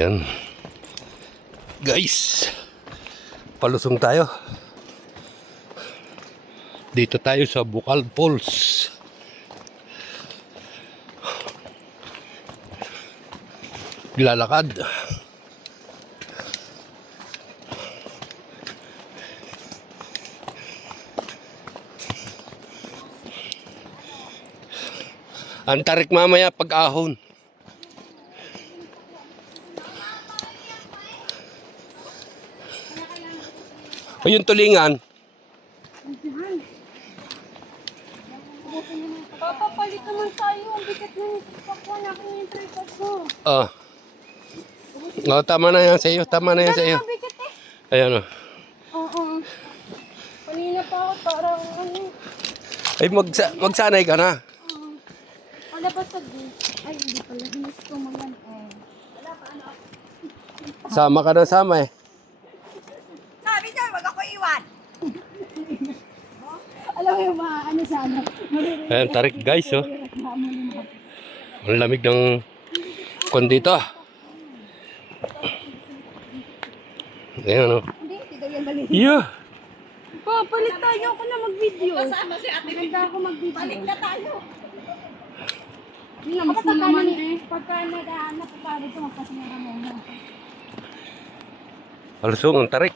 Yan. Guys, palusong tayo. Dito tayo sa Bukal Falls. Lalakad. Ang tarik mamaya pag-ahon. O yung tulingan. Papapalit naman tayo. Ang bigat ng pakwan. Akin yung tripod ko. Oh, tama na yan sa iyo. Tama na yan sa iyo. Ang bigat eh. Ayan o. Oo. Kanina pa ako parang ano. Ay, magsanay ka na. Wala ba sa beach? Ay, hindi pala. Hinis ko magan eh. Wala pa ano. Sama ka na sama eh. Sabi niya, wag ako iwan. Alam mo yung mga ano sana. Ayan, tarik guys oh. Ang lamig ng kon dito. Ayan oh. Hindi daw yan balik. Yeah. Papalit tayo. Ako na mag-video. Kasama si ate. Maganda ako mag-video. Balik na tayo. Lamas mo naman eh. Pagka napapagod ko, magpasinara mo na. Alusong ang tarik.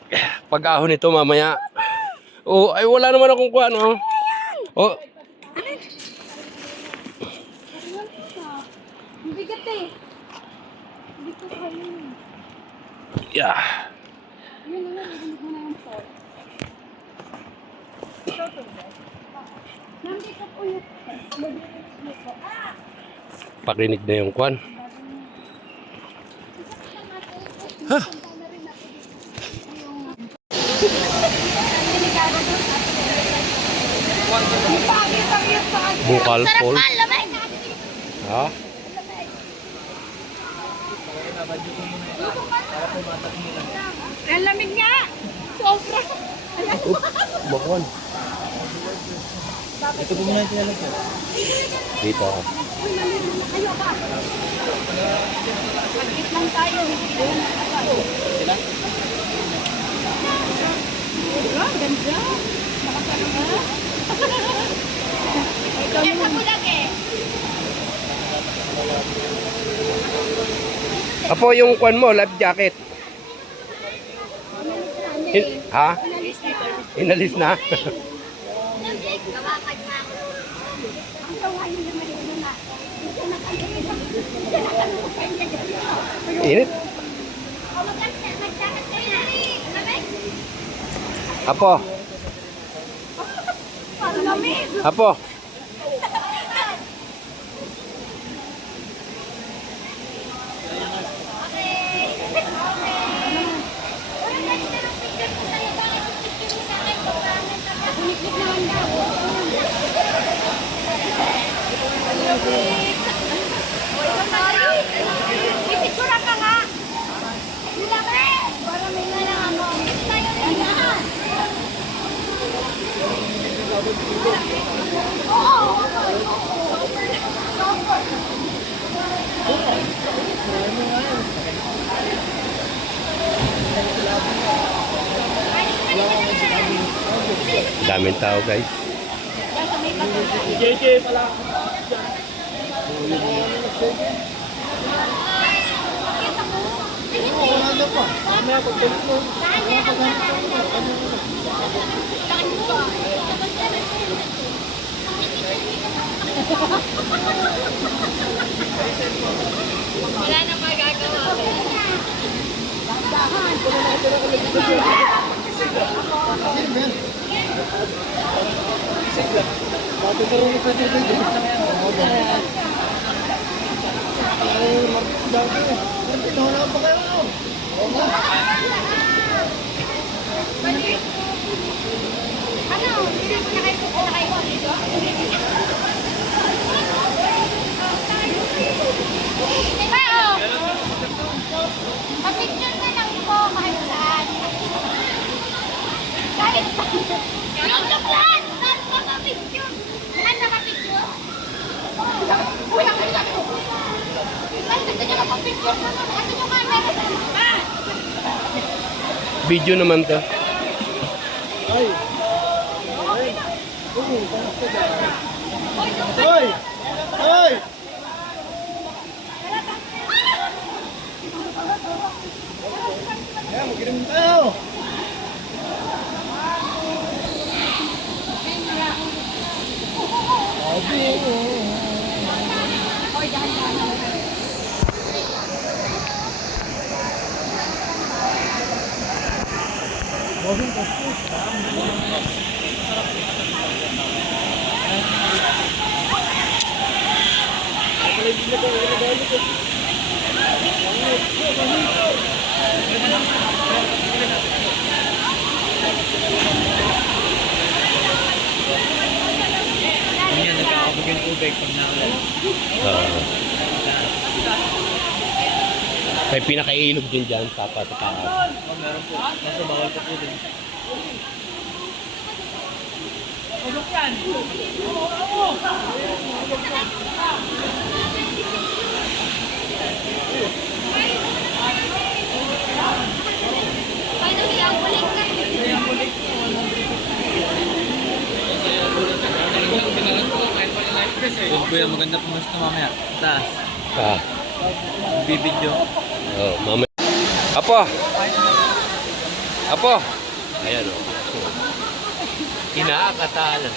Pag-ahon ito mamaya. Oh, ay wala naman akong kuha no. Oh. Ang bigat eh. Hindi ko kayo. Yeah. Yun na, narinig mo na yung salt. Nandito po yung Pakinig na yung kwan. Ha? Bukal Falls. Ha? ang lamig nga. Sobra. Bakwan. Ito po muna yung tinanong ko. Dito. Kayo ba? Mag-eat lang tayo. Sila? Ganda. Nakasama ka. Ikaw sa bulag eh. Apo yung kwan mo, life jacket. Ha? Inalis na. Init. Apo. Apo. Ipictura ka nga. Sila ba? Para may nga ano. Tayo rin lahat. Daming tao guys. JJ pala. Ano pa? Mamaya pagdalit mo. Wala na magagawa. Bakit ka rin pwede dito? Wala pa kayo. Ano? Hindi mo na kayo pupunta dito? Papicture na lang po kahit saan. Kahit saan. Yung lahat! Saan pa papicture? Saan na papicture? Uy, ang ganda ko! Saan gusto niya mapapicture? yung camera. Video naman to. Ay! Ay! Oo, kamusta dyan? Hoy! Hoy! Ayan, mag-inom tayo! Hoy, dahan-dahan. Yan, nagkakabog yung tubig pag naulan. May pinakailog din dyan sa taas. Oh, meron po. Nasa bawal po po din. Ay, nasi ang kuling ka. Yun po yung maganda pumusta mamaya. Taas. Ah. Bibidyo. Oh, mama. Apo. Apo. Ayan oh. Kinakatahan.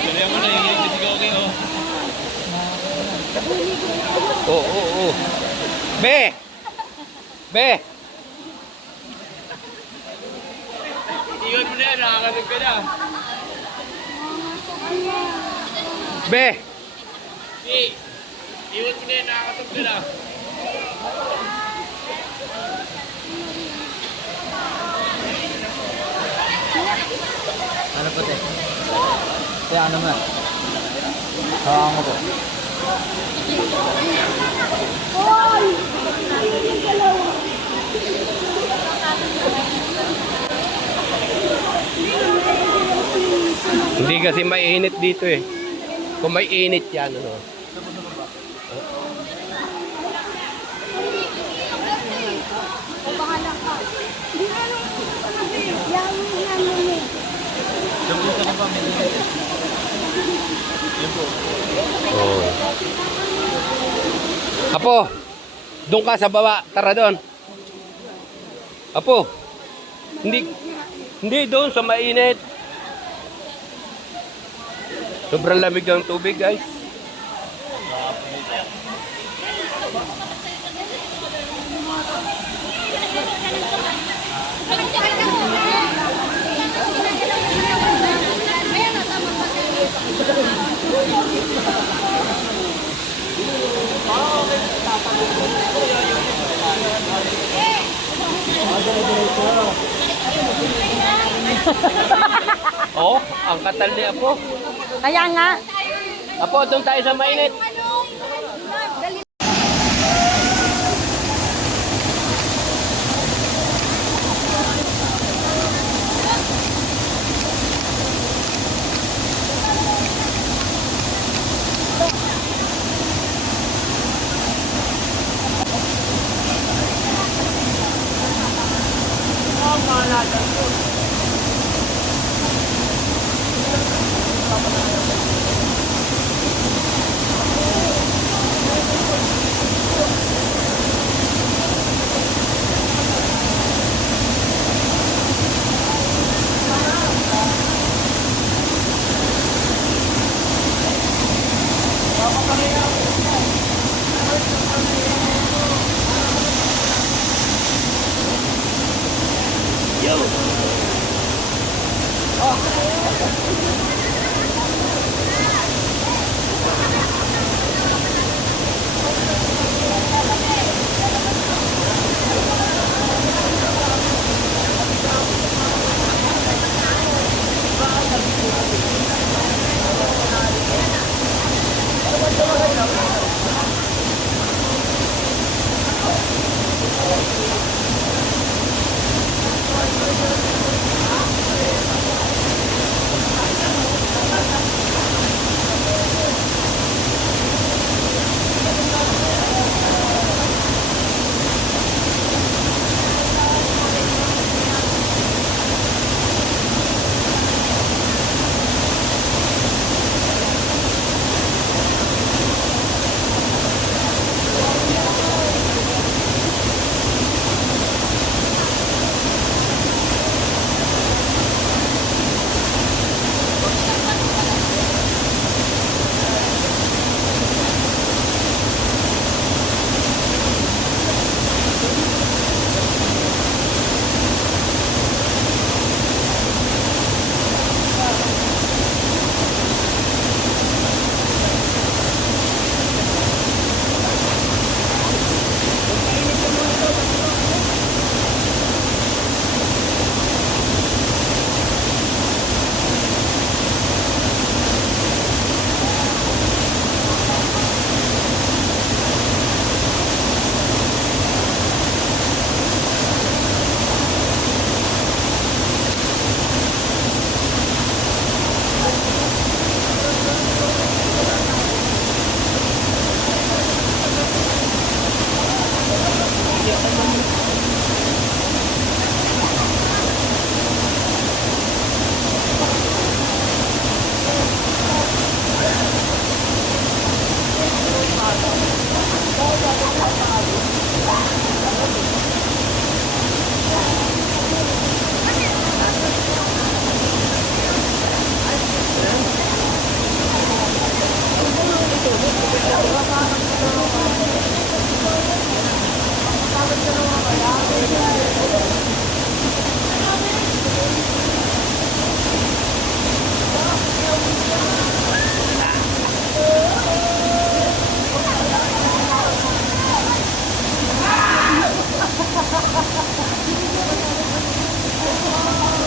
Kaya mo na yung hindi ka okay oh. Oo. Be! Be! Iyon mo na yan, nakakatag ka na. Be! Iwan mo na yan, nakakatag ka na. Ano po, te? Kaya ano mo? Hawakan mo po. Hoy! Yung dalawa. Hindi kasi mainit dito eh. Kung may init yan, ano. O, bahala ka. Hindi na lang. Yung namin eh. Sabuta ka pa, may init eh. Yun po. Oh. Apo! Doon ka sa baba. Tara doon. Apo! Hindi doon sa mainit. Sobrang lamig ng tubig, guys. Oh, ang katal ni Apo. Kaya nga. Apo, doon tayo sa mainit.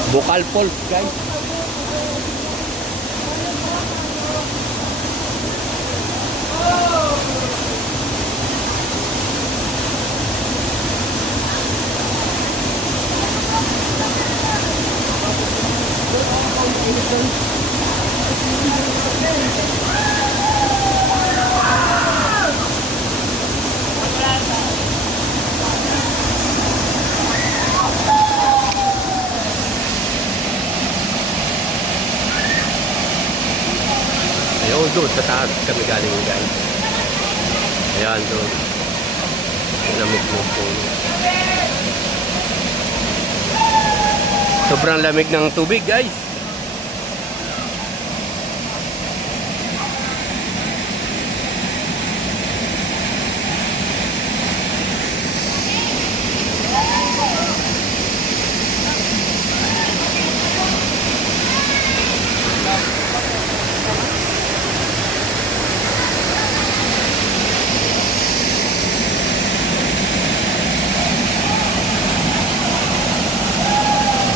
Bukal Falls, guys. Ayun, doon sa taas kami galing, guys. Ayan, doon. Lamig mo po. Sobrang lamig ng tubig, guys.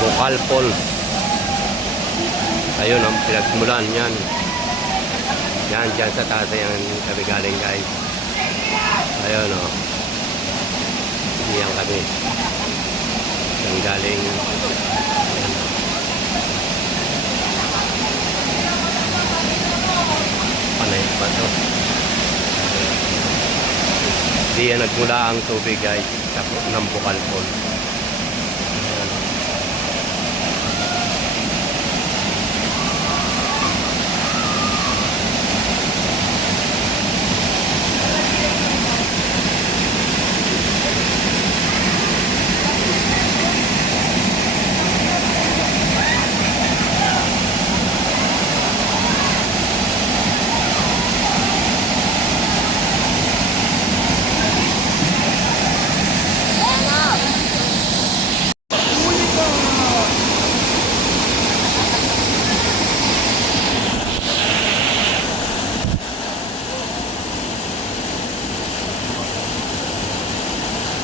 Bukal Falls. Ayun ang pinagmulan yan. Yan, dyan sa taas yan kami galing, guys. Ayun o. Yan kami. Yan galing. Panay pa to. Di yan nagmula ang tubig, guys, ng Bukal Falls.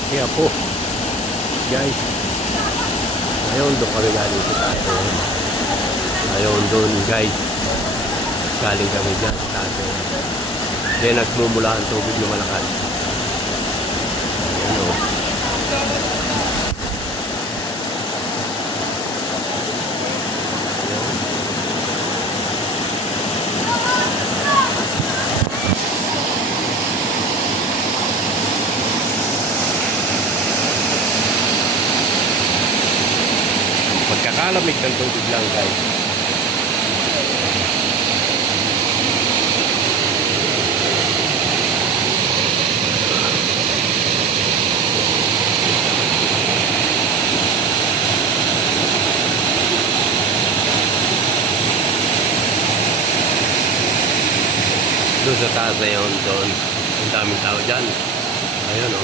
Kaya po, guys, ngayon doon kami galing sa tayo. Ngayon doon, guys, galing kami dyan sa tayo. Then nagmumula ang tubig na malakas. Ayan o. Pagkakalamig ng tubig lang, guys. Doon sa taas na yun, doon. Ang daming tao dyan. Ayun o.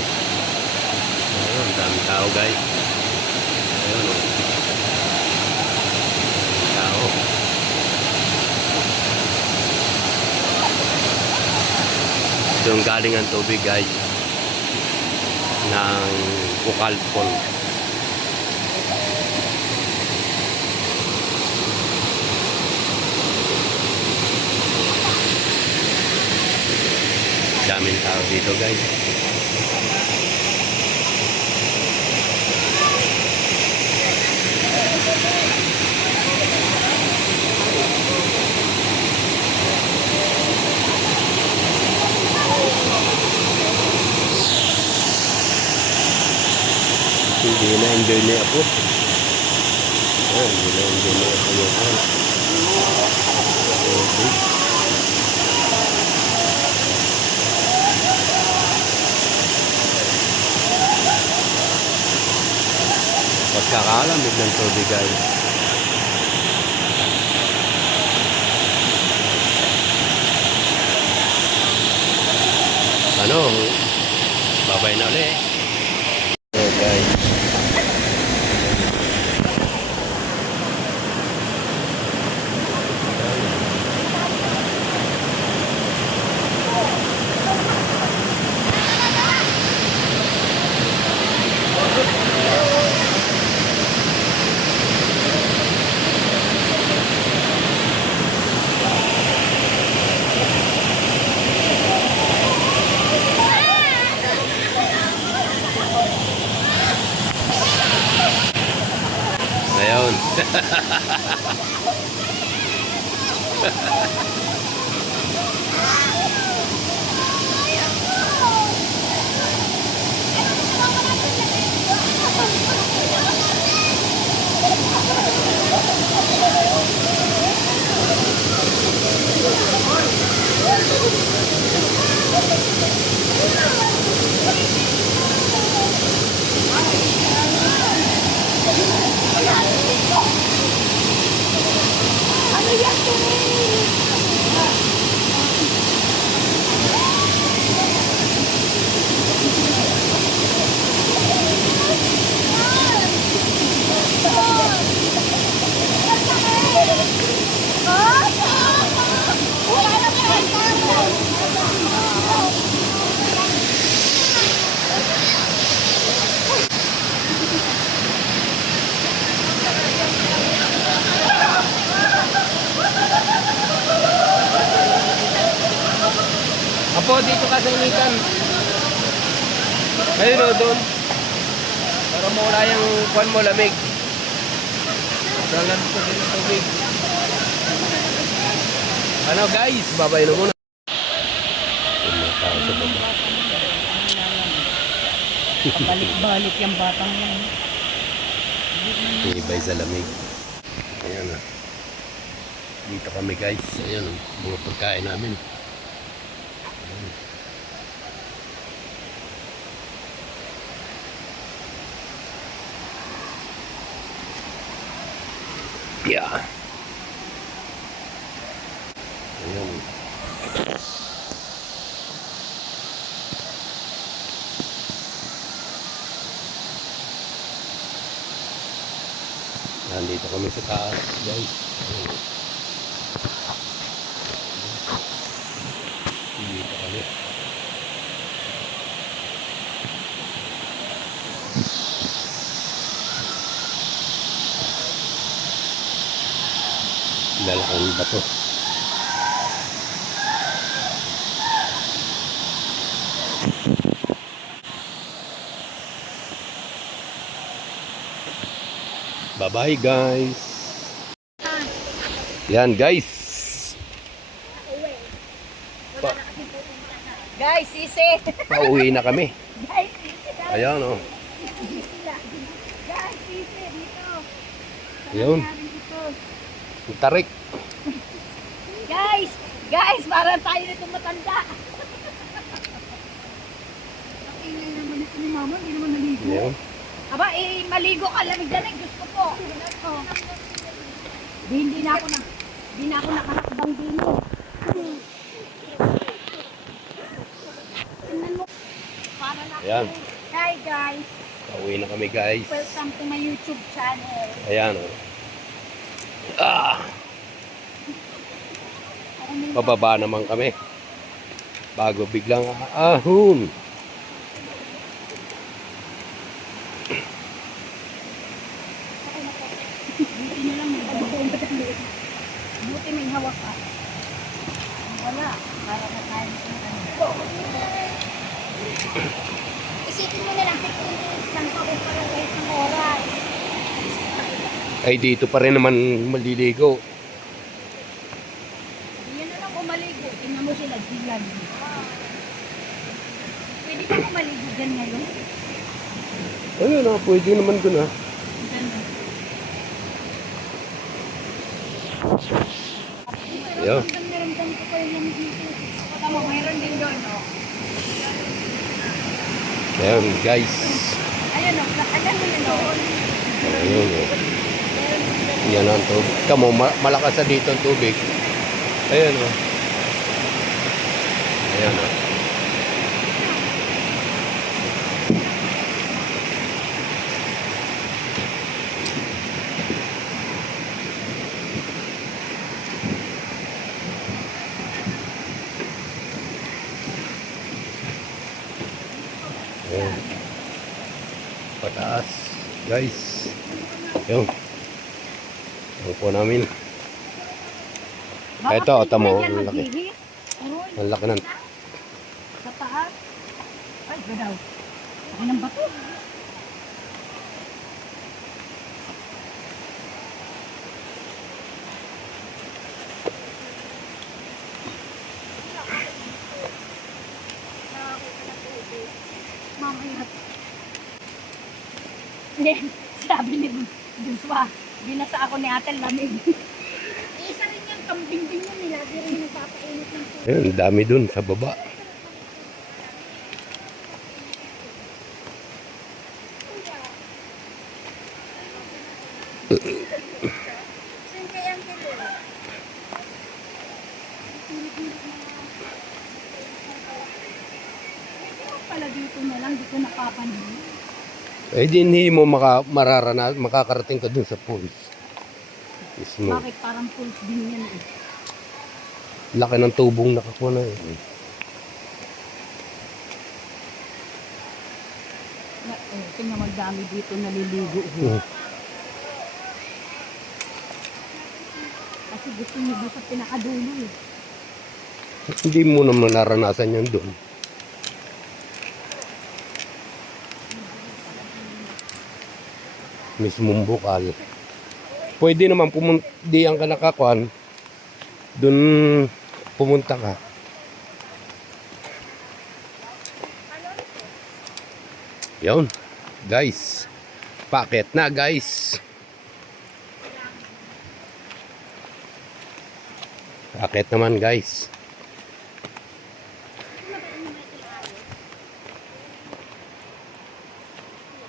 Ayun, ang daming tao, guys. Ayun o. Tao. Ito yung galing ang tubig, guys, ng Bukal Falls. Daming tao dito, guys. Hindi na-enjoy niya ako. Hindi na-enjoy niya ako yung okay. Pagkakalamig ng tubig, guys. Ano? Babay na ulit. So, guys. Ano yan, Turing? Apo, dito ka sa initan. Ayun o, doon. Para mawala yung kuwan mo, lamig. Dalan ko din ang tubig. Ano guys, babay na muna. Mga tao sa baba. Balik-balik yung batang yan. Ibay sa lamig. Ayan na. Dito kami guys. Ayan o, mga pagkain namin. Yeah. Ayan. Nandito kami sa taas, guys. Ayan. Dito kami. Lalaking bato. Bye-bye guys. Yan guys. Guys, sisi. Pauwi na kami. Guys, sisi. Ayan o. Guys, sisi. Dito. Yun. Tarik. Guys, parang tayo nito matanda. Ang ingay naman ito ni Mama, hindi naman naligo. Yan. Aba, maligo ka, lamig-lamig. Gusto ko po. Hindi na ako nakahakbang din. Tingnan mo. Para na ako. Ayan. Hi guys. Pauwi na kami guys. Welcome to my YouTube channel. Ayan o. Ah. Pababa naman kami. Bago biglang ahon. Buti na lang. Buti may hawak ka. Wala. Para na tayo sa isipin mo na lang, 15 minutes lang pa kung parang kahit ng oras. Ay dito pa rin naman maliligo. Yan na lang umaligo. Tingnan mo sila, dilan. Pwede ba umaligo dyan ngayon? Ayun na, pwede naman doon ah. Ganda. Ayan. Ramdam ko pa yung dito. Tama, mayroon din doon, no? Ayan guys. Ayun, no? Alam mo yun, no? Ayun o. Yan ang tubig. Kamo, malakas na dito ang tubig. Ayan o. Ayan o. Ayan. Pataas. Guys. Ayan. Ang po namin. Ito, tamo. Ang laki. Ang laki ng... Sa taas. Ay, gadaw. Laki ng bato. Sabi ni Joshua, binasa ako ni ate lamig. Isa rin yung kambing din yun, nilagi rin nagpapainit ng tubig. Ayun, dami dun sa baba. Saan kaya ang kilo? Pala dito na lang, di ko napapansin. Eh di hindi mo makakarating ka dun sa pools. Mismo. Bakit parang pulse din yan eh? Laki ng tubong nakakuha na yun. Tingnan magdami dito naliligo. Kasi gusto niyo doon sa pinakadulo eh. Hindi mo naman naranasan yan doon. Mismong bukal. Pwede naman diyan ka nakakuan. Doon pumunta ka. Yun. Guys. Paket na guys. Paket naman guys.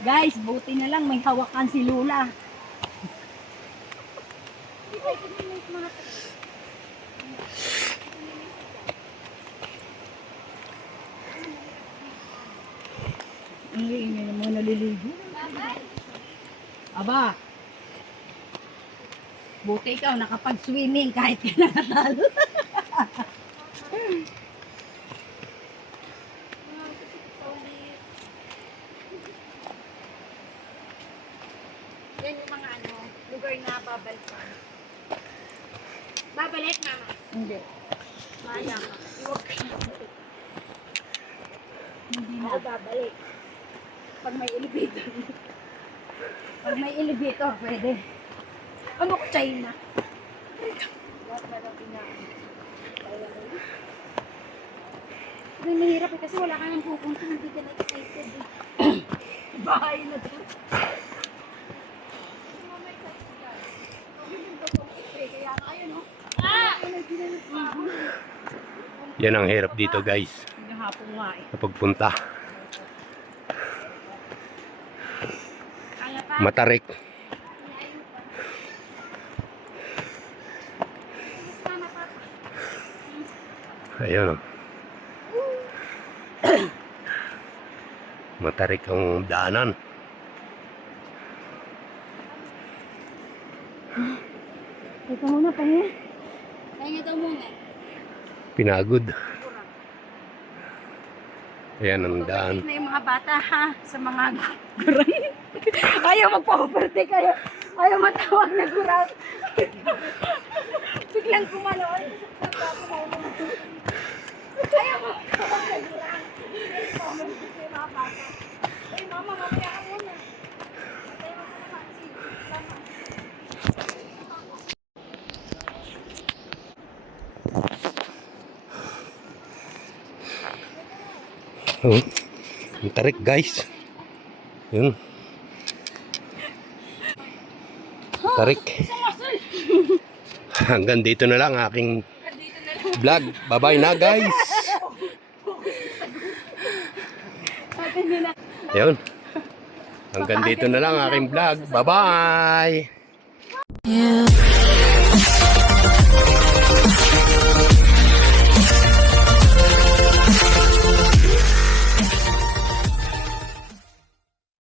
Guys, buti na lang may hawakan si Lula. Ang ingay ng mga naliligo. Aba, buti ikaw nakapag-swimming kahit ka nakatalo. Yan yung mga lugar na babalik ka. Babalik, mama? Hindi. Maya ka. Iwag ka. Hindi na. Ako babalik. Pag may elevator. Pag may elevator, pwede. Ano ko, China? Lahat na lang pinaan. May mahirap eh, kasi wala ka nang pupunta. Hindi ka na-excited eh. Bahay na to. Yan ang hirap dito guys. Hapon nga eh. Kapag punta. Kaya pa. Matarik. Ayun. Matarik ang daanan. Ito muna, pahinga. Pahinga daw muna. Pinagod. Ayan ang daan. Na yung mga bata ha, sa mga guray. Ayaw magpa-overtake, ayaw matawag na guray. Biglang kumalawan. Ayaw magtawag na guray. Yung mga bata. Ay mama, mamaya ka muna. Matay mo ka naman. Oh, ang tarik guys. Yun. Tarik. Hanggang dito na lang aking vlog. Bye-bye na guys. Yun. Hanggang dito na lang aking vlog. Bye-bye.